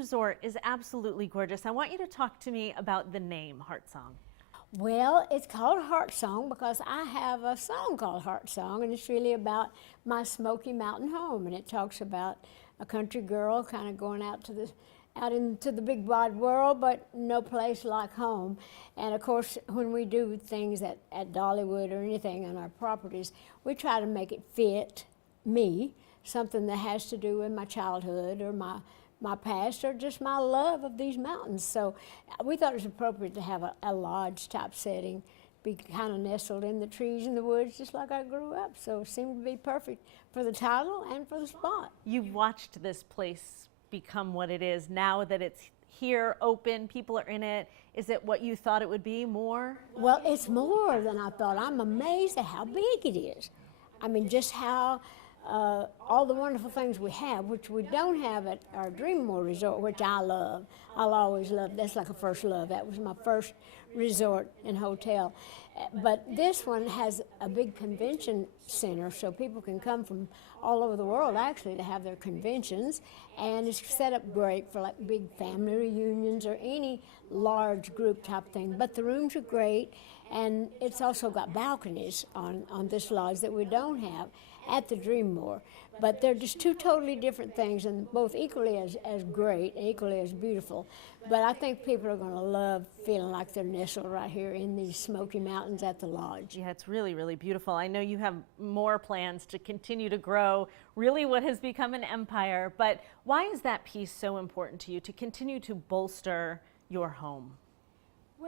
resort is absolutely gorgeous. I want you to talk to me about the name HeartSong. Well, it's called HeartSong because I have a song called HeartSong, and it's really about my Smoky Mountain home, and it talks about a country girl kind of going out into the big wide world, but no place like home. And of course, when we do things at Dollywood or anything on our properties, we try to make it fit me, something that has to do with my childhood or my past or just my love of these mountains. So we thought it was appropriate to have a lodge type setting, be kind of nestled in the trees and the woods just like I grew up. So it seemed to be perfect for the title and for the spot. You've watched this place become what it is now that it's here, open, people are in it. Is it what you thought it would be, more? Well, it's more than I thought. I'm amazed at how big it is. I mean, just how all the wonderful things we have, which we don't have at our Dreammore Resort, which I love. I'll always love. That's like a first love. That was my first resort and hotel. But this one has a big convention center, so people can come from all over the world actually to have their conventions, and it's set up great for like big family reunions or any large group type thing. But the rooms are great, and it's also got balconies on this lodge that we don't have at the Dreammore. But they're just two totally different things, and both equally as great and equally as beautiful. But I think people are going to love feeling like they're nestled right here in these Smoky Mountains at the lodge. Yeah, it's really, really beautiful. I know you have more plans to continue to grow really what has become an empire, but why is that piece so important to you, to continue to bolster your home?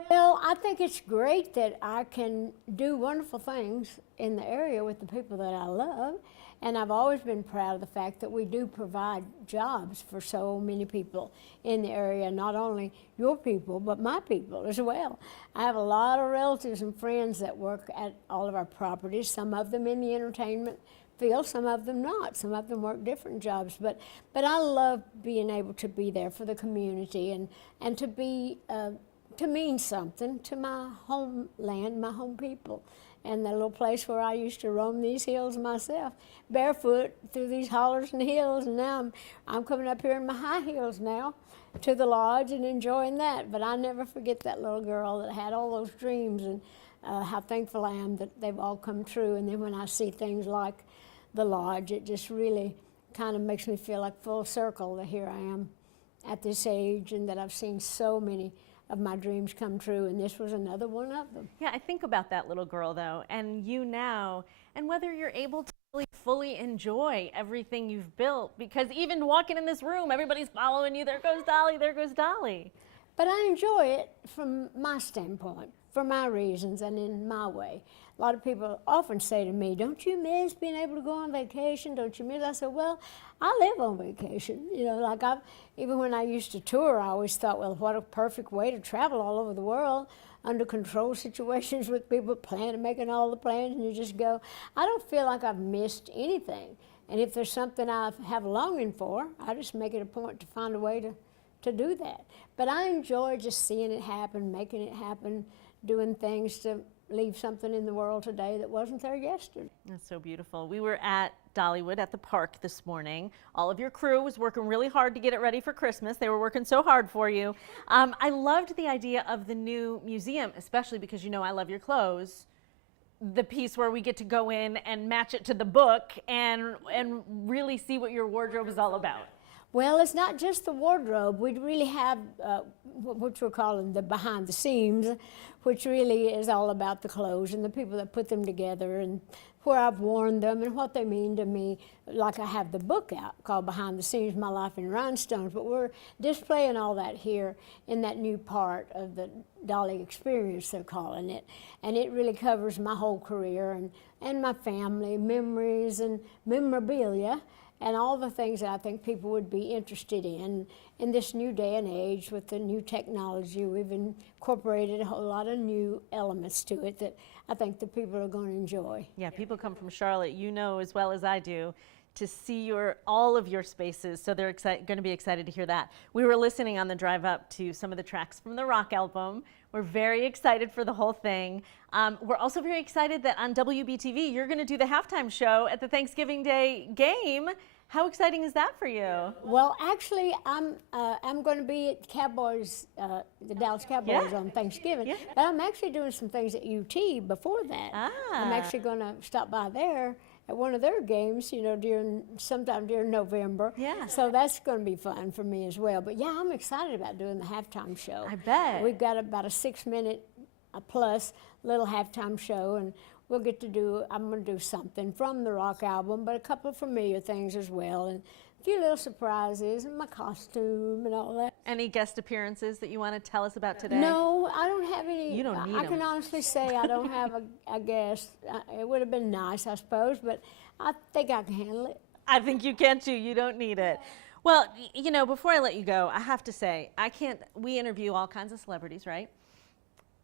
Well, I think it's great that I can do wonderful things in the area with the people that I love, and I've always been proud of the fact that we do provide jobs for so many people in the area, not only your people, but my people as well. I have a lot of relatives and friends that work at all of our properties, some of them in the entertainment field, some of them not. Some of them work different jobs, but I love being able to be there for the community and to be to mean something to my homeland, my home people, and the little place where I used to roam these hills myself, barefoot through these hollers and hills, and now I'm coming up here in my high heels now to the lodge and enjoying that. But I never forget that little girl that had all those dreams, and how thankful I am that they've all come true. And then when I see things like the lodge, it just really kind of makes me feel like full circle that here I am at this age and that I've seen so many of my dreams come true, and this was another one of them. Yeah, I think about that little girl though, and you now, and whether you're able to really fully enjoy everything you've built, because even walking in this room, everybody's following you. There goes Dolly, there goes Dolly. But I enjoy it from my standpoint, for my reasons and in my way. A lot of people often say to me, don't you miss being able to go on vacation? Don't you miss? I said, well, I live on vacation. You know, like even when I used to tour, I always thought, well, what a perfect way to travel all over the world under control situations with people making all the plans, and you just go. I don't feel like I've missed anything. And if there's something I have longing for, I just make it a point to find a way to do that. But I enjoy just seeing it happen, making it happen, doing things to leave something in the world today that wasn't there yesterday. That's so beautiful. We were at Dollywood at the park this morning. All of your crew was working really hard to get it ready for Christmas. They were working so hard for you. I loved the idea of the new museum, especially because you know I love your clothes. The piece where we get to go in and match it to the book and really see what your wardrobe is all about. Well, it's not just the wardrobe. We really have what we're calling the behind the seams, which really is all about the clothes and the people that put them together and where I've worn them and what they mean to me. Like I have the book out called Behind the Scenes, My Life in Rhinestones, but we're displaying all that here in that new part of the Dolly Experience, they're calling it. And it really covers my whole career and my family, memories and memorabilia, and all the things that I think people would be interested in this new day and age with the new technology. We've incorporated a whole lot of new elements to it that I think the people are going to enjoy. Yeah, people come from Charlotte, you know as well as I do, to see all of your spaces, so they're going to be excited to hear that. We were listening on the drive up to some of the tracks from the rock album. We're very excited for the whole thing. We're also very excited that on WBTV, you're going to do the halftime show at the Thanksgiving Day game. How exciting is that for you? Well, actually, I'm going to be at Cowboys, the Dallas Cowboys Yeah. on Thanksgiving. Yeah. But I'm actually doing some things at UT before that. I'm Ah. actually going to stop by there at one of their games, sometime during November. Yeah. So that's going to be fun for me as well. But yeah, I'm excited about doing the halftime show. I bet. We've got about a 6-minute plus little halftime show, and I'm going to do something from the rock album, but a couple of familiar things as well, and a few little surprises, and my costume and all that. Any guest appearances that you want to tell us about today? No, I don't have any. You don't need I can 'em. honestly say I don't have a guest. It would have been nice, I suppose, but I think I can handle it. I think you can too. You don't need it. Well, before I let you go, I have to say, we interview all kinds of celebrities, right?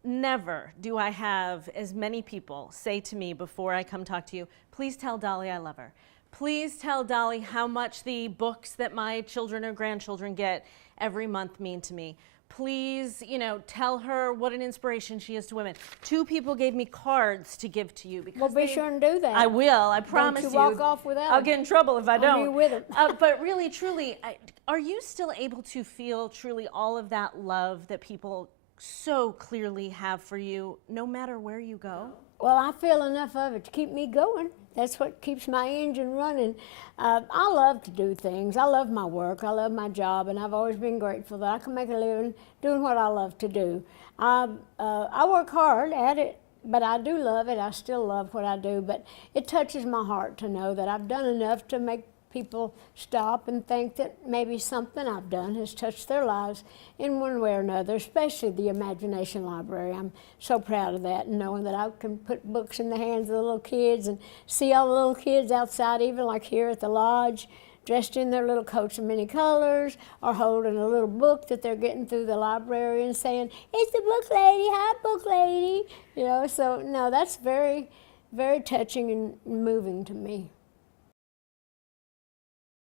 Never do I have as many people say to me before I come talk to you, please tell Dolly I love her. Please tell Dolly how much the books that my children or grandchildren get every month mean to me. Please, tell her what an inspiration she is to women. 2 people gave me cards to give to you because Well, be sure and do that. I will. I promise you walk off without I'll them. get in trouble if I I'll don't. be with them. But really, truly, are you still able to feel truly all of that love that people so clearly have for you, no matter where you go? Well, I feel enough of it to keep me going. That's what keeps my engine running. I love to do things. I love my work. I love my job, and I've always been grateful that I can make a living doing what I love to do. I work hard at it, but I do love it. I still love what I do, but it touches my heart to know that I've done enough to make people stop and think that maybe something I've done has touched their lives in one way or another, especially the Imagination Library. I'm so proud of that, and knowing that I can put books in the hands of the little kids and see all the little kids outside, even like here at the lodge, dressed in their little coats of many colors, or holding a little book that they're getting through the library and saying, "It's the book lady, hi book lady." So no, that's very, very touching and moving to me.